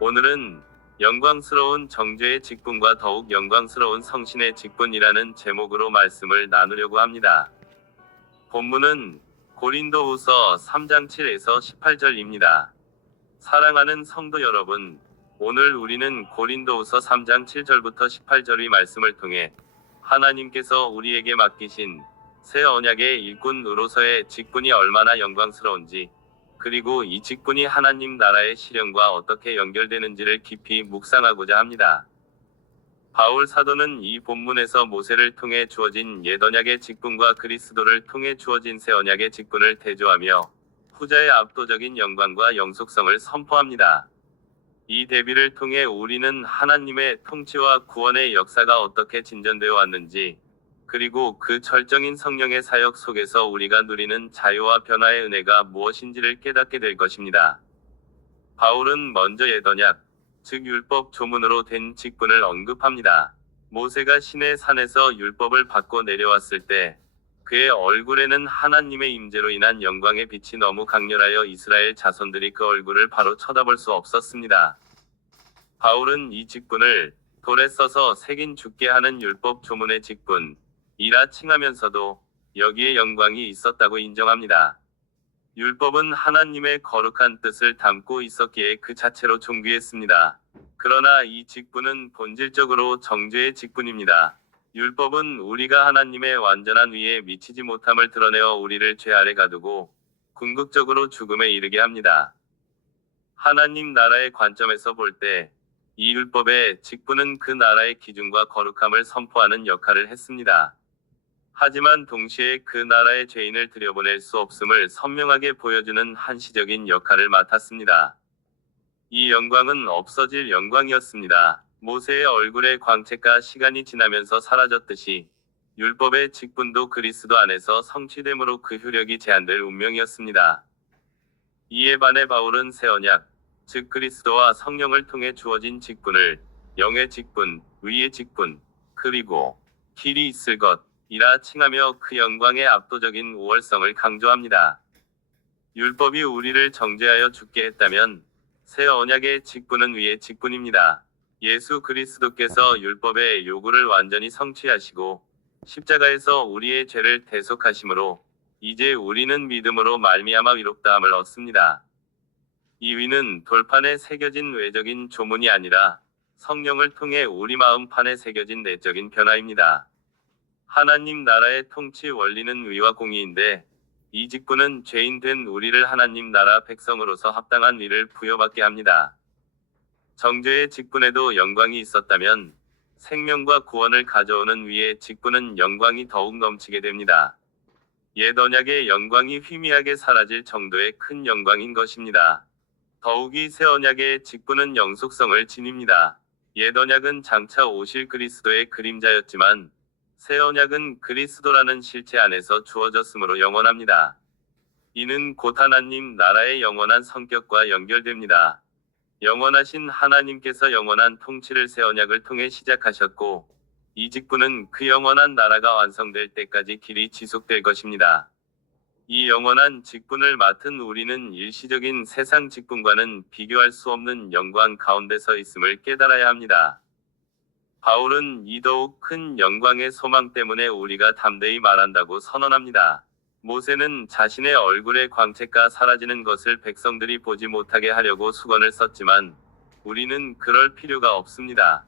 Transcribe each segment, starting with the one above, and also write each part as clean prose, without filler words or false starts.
오늘은 영광스러운 정죄의 직분과 더욱 영광스러운 성신의 직분이라는 제목으로 말씀을 나누려고 합니다. 본문은 고린도후서 3장 7에서 18절입니다. 사랑하는 성도 여러분, 오늘 우리는 고린도후서 3장 7절부터 18절의 말씀을 통해 하나님께서 우리에게 맡기신 새 언약의 일꾼으로서의 직분이 얼마나 영광스러운지, 그리고 이 직분이 하나님 나라의 실현과 어떻게 연결되는지를 깊이 묵상하고자 합니다. 바울 사도는 이 본문에서 모세를 통해 주어진 옛 언약의 직분과 그리스도를 통해 주어진 새 언약의 직분을 대조하며 후자의 압도적인 영광과 영속성을 선포합니다. 이 대비를 통해 우리는 하나님의 통치와 구원의 역사가 어떻게 진전되어 왔는지, 그리고 그 절정인 성령의 사역 속에서 우리가 누리는 자유와 변화의 은혜가 무엇인지를 깨닫게 될 것입니다. 바울은 먼저 옛 언약, 즉 율법 조문으로 된 직분을 언급합니다. 모세가 시내 산에서 율법을 받고 내려왔을 때 그의 얼굴에는 하나님의 임재로 인한 영광의 빛이 너무 강렬하여 이스라엘 자손들이 그 얼굴을 바로 쳐다볼 수 없었습니다. 바울은 이 직분을 돌에 써서 새긴 죽게 하는 율법 조문의 직분 이라 칭하면서도 여기에 영광이 있었다고 인정합니다. 율법은 하나님의 거룩한 뜻을 담고 있었기에 그 자체로 존귀했습니다. 그러나 이 직분은 본질적으로 정죄의 직분입니다. 율법은 우리가 하나님의 완전한 위에 미치지 못함을 드러내어 우리를 죄 아래 가두고 궁극적으로 죽음에 이르게 합니다. 하나님 나라의 관점에서 볼 때 이 율법의 직분은 그 나라의 기준과 거룩함을 선포하는 역할을 했습니다. 하지만 동시에 그 나라의 죄인을 들여보낼 수 없음을 선명하게 보여주는 한시적인 역할을 맡았습니다. 이 영광은 없어질 영광이었습니다. 모세의 얼굴의 광채가 시간이 지나면서 사라졌듯이 율법의 직분도 그리스도 안에서 성취됨으로 그 효력이 제한될 운명이었습니다. 이에 반해 바울은 새 언약, 즉 그리스도와 성령을 통해 주어진 직분을 영의 직분, 의의 직분, 그리고 길이 있을 것 이라 칭하며 그 영광의 압도적인 우월성을 강조합니다. 율법이 우리를 정죄하여 죽게 했다면 새 언약의 직분은 위의 직분입니다. 예수 그리스도께서 율법의 요구를 완전히 성취하시고 십자가에서 우리의 죄를 대속하심으로 이제 우리는 믿음으로 말미암아 위롭다함을 얻습니다. 이 위는 돌판에 새겨진 외적인 조문이 아니라 성령을 통해 우리 마음판에 새겨진 내적인 변화입니다. 하나님 나라의 통치 원리는 위와 공의인데 이 직분은 죄인 된 우리를 하나님 나라 백성으로서 합당한 위를 부여받게 합니다. 정죄의 직분에도 영광이 있었다면 생명과 구원을 가져오는 위의 직분은 영광이 더욱 넘치게 됩니다. 옛 언약의 영광이 희미하게 사라질 정도의 큰 영광인 것입니다. 더욱이 새 언약의 직분은 영속성을 지닙니다. 옛 언약은 장차 오실 그리스도의 그림자였지만 새 언약은 그리스도라는 실체 안에서 주어졌으므로 영원합니다. 이는 곧 하나님 나라의 영원한 성격과 연결됩니다. 영원하신 하나님께서 영원한 통치를 새 언약을 통해 시작하셨고 이 직분은 그 영원한 나라가 완성될 때까지 길이 지속될 것입니다. 이 영원한 직분을 맡은 우리는 일시적인 세상 직분과는 비교할 수 없는 영광 가운데 서 있음을 깨달아야 합니다. 바울은 이 더욱 큰 영광의 소망 때문에 우리가 담대히 말한다고 선언합니다. 모세는 자신의 얼굴의 광채가 사라지는 것을 백성들이 보지 못하게 하려고 수건을 썼지만 우리는 그럴 필요가 없습니다.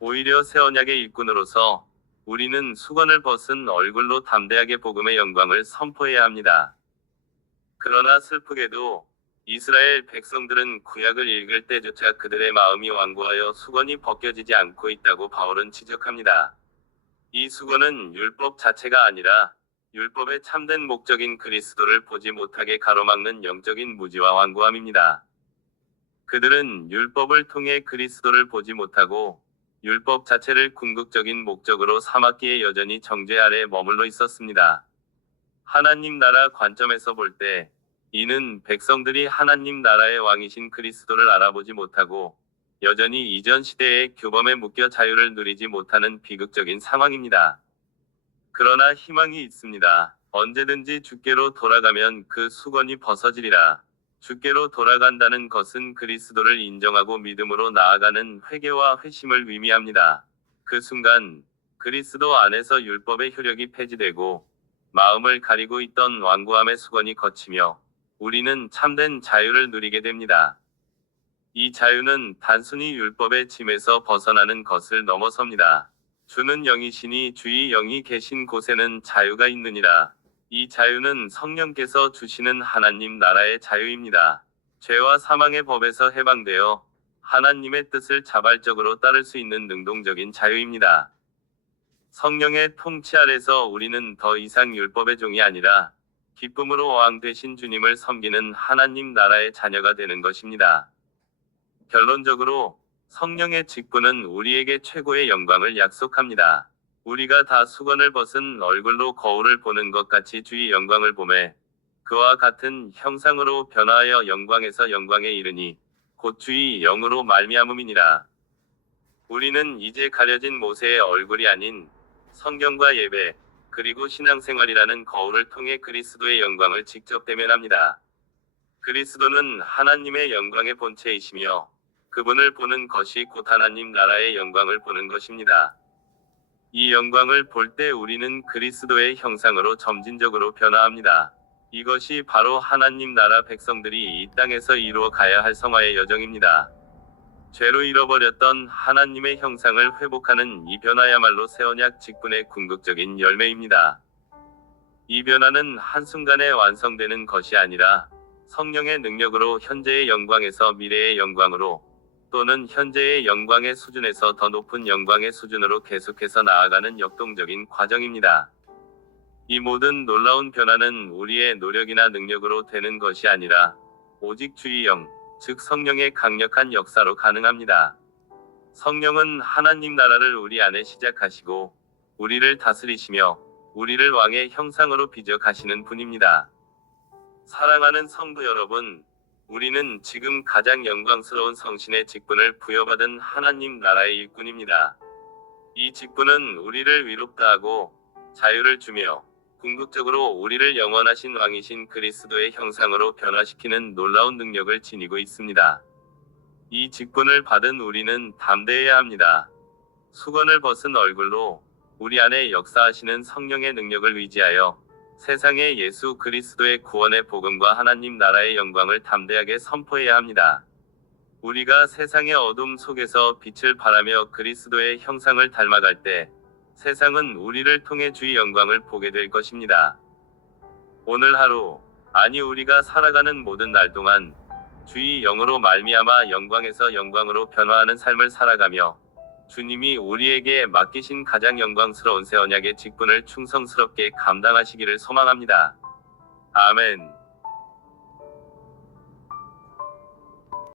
오히려 새 언약의 일꾼으로서 우리는 수건을 벗은 얼굴로 담대하게 복음의 영광을 선포해야 합니다. 그러나 슬프게도 이스라엘 백성들은 구약을 읽을 때조차 그들의 마음이 완고하여 수건이 벗겨지지 않고 있다고 바울은 지적합니다. 이 수건은 율법 자체가 아니라 율법의 참된 목적인 그리스도를 보지 못하게 가로막는 영적인 무지와 완고함입니다. 그들은 율법을 통해 그리스도를 보지 못하고 율법 자체를 궁극적인 목적으로 삼았기에 여전히 정죄 아래 머물러 있었습니다. 하나님 나라 관점에서 볼 때 이는 백성들이 하나님 나라의 왕이신 그리스도를 알아보지 못하고 여전히 이전 시대의 규범에 묶여 자유를 누리지 못하는 비극적인 상황입니다. 그러나 희망이 있습니다. 언제든지 주께로 돌아가면 그 수건이 벗어지리라. 주께로 돌아간다는 것은 그리스도를 인정하고 믿음으로 나아가는 회개와 회심을 의미합니다. 그 순간 그리스도 안에서 율법의 효력이 폐지되고 마음을 가리고 있던 완고함의 수건이 걷히며 우리는 참된 자유를 누리게 됩니다. 이 자유는 단순히 율법의 짐에서 벗어나는 것을 넘어섭니다. 주는 영이시니 주의 영이 계신 곳에는 자유가 있느니라. 이 자유는 성령께서 주시는 하나님 나라의 자유입니다. 죄와 사망의 법에서 해방되어 하나님의 뜻을 자발적으로 따를 수 있는 능동적인 자유입니다. 성령의 통치 아래서 우리는 더 이상 율법의 종이 아니라 기쁨으로 왕 되신 주님을 섬기는 하나님 나라의 자녀가 되는 것입니다. 결론적으로 성령의 직분은 우리에게 최고의 영광을 약속합니다. 우리가 다 수건을 벗은 얼굴로 거울을 보는 것 같이 주의 영광을 보매 그와 같은 형상으로 변화하여 영광에서 영광에 이르니 곧 주의 영으로 말미암음이니라. 우리는 이제 가려진 모세의 얼굴이 아닌 성경과 예배, 그리고 신앙생활이라는 거울을 통해 그리스도의 영광을 직접 대면합니다. 그리스도는 하나님의 영광의 본체이시며 그분을 보는 것이 곧 하나님 나라의 영광을 보는 것입니다. 이 영광을 볼 때 우리는 그리스도의 형상으로 점진적으로 변화합니다. 이것이 바로 하나님 나라 백성들이 이 땅에서 이루어 가야 할 성화의 여정입니다. 죄로 잃어버렸던 하나님의 형상을 회복하는 이 변화야말로 새 언약 직분의 궁극적인 열매입니다. 이 변화는 한순간에 완성되는 것이 아니라 성령의 능력으로 현재의 영광에서 미래의 영광으로 또는 현재의 영광의 수준에서 더 높은 영광의 수준으로 계속해서 나아가는 역동적인 과정입니다. 이 모든 놀라운 변화는 우리의 노력이나 능력으로 되는 것이 아니라 오직 주의 영, 즉 성령의 강력한 역사로 가능합니다. 성령은 하나님 나라를 우리 안에 시작하시고 우리를 다스리시며 우리를 왕의 형상으로 빚어 가시는 분입니다. 사랑하는 성도 여러분, 우리는 지금 가장 영광스러운 성신의 직분을 부여받은 하나님 나라의 일꾼입니다. 이 직분은 우리를 위롭다 하고 자유를 주며 궁극적으로 우리를 영원하신 왕이신 그리스도의 형상으로 변화시키는 놀라운 능력을 지니고 있습니다. 이 직분을 받은 우리는 담대해야 합니다. 수건을 벗은 얼굴로 우리 안에 역사하시는 성령의 능력을 의지하여 세상에 예수 그리스도의 구원의 복음과 하나님 나라의 영광을 담대하게 선포해야 합니다. 우리가 세상의 어둠 속에서 빛을 발하며 그리스도의 형상을 닮아갈 때 세상은 우리를 통해 주의 영광을 보게 될 것입니다. 오늘 하루, 아니 우리가 살아가는 모든 날 동안 주의 영으로 말미암아 영광에서 영광으로 변화하는 삶을 살아가며 주님이 우리에게 맡기신 가장 영광스러운 새 언약의 직분을 충성스럽게 감당하시기를 소망합니다. 아멘.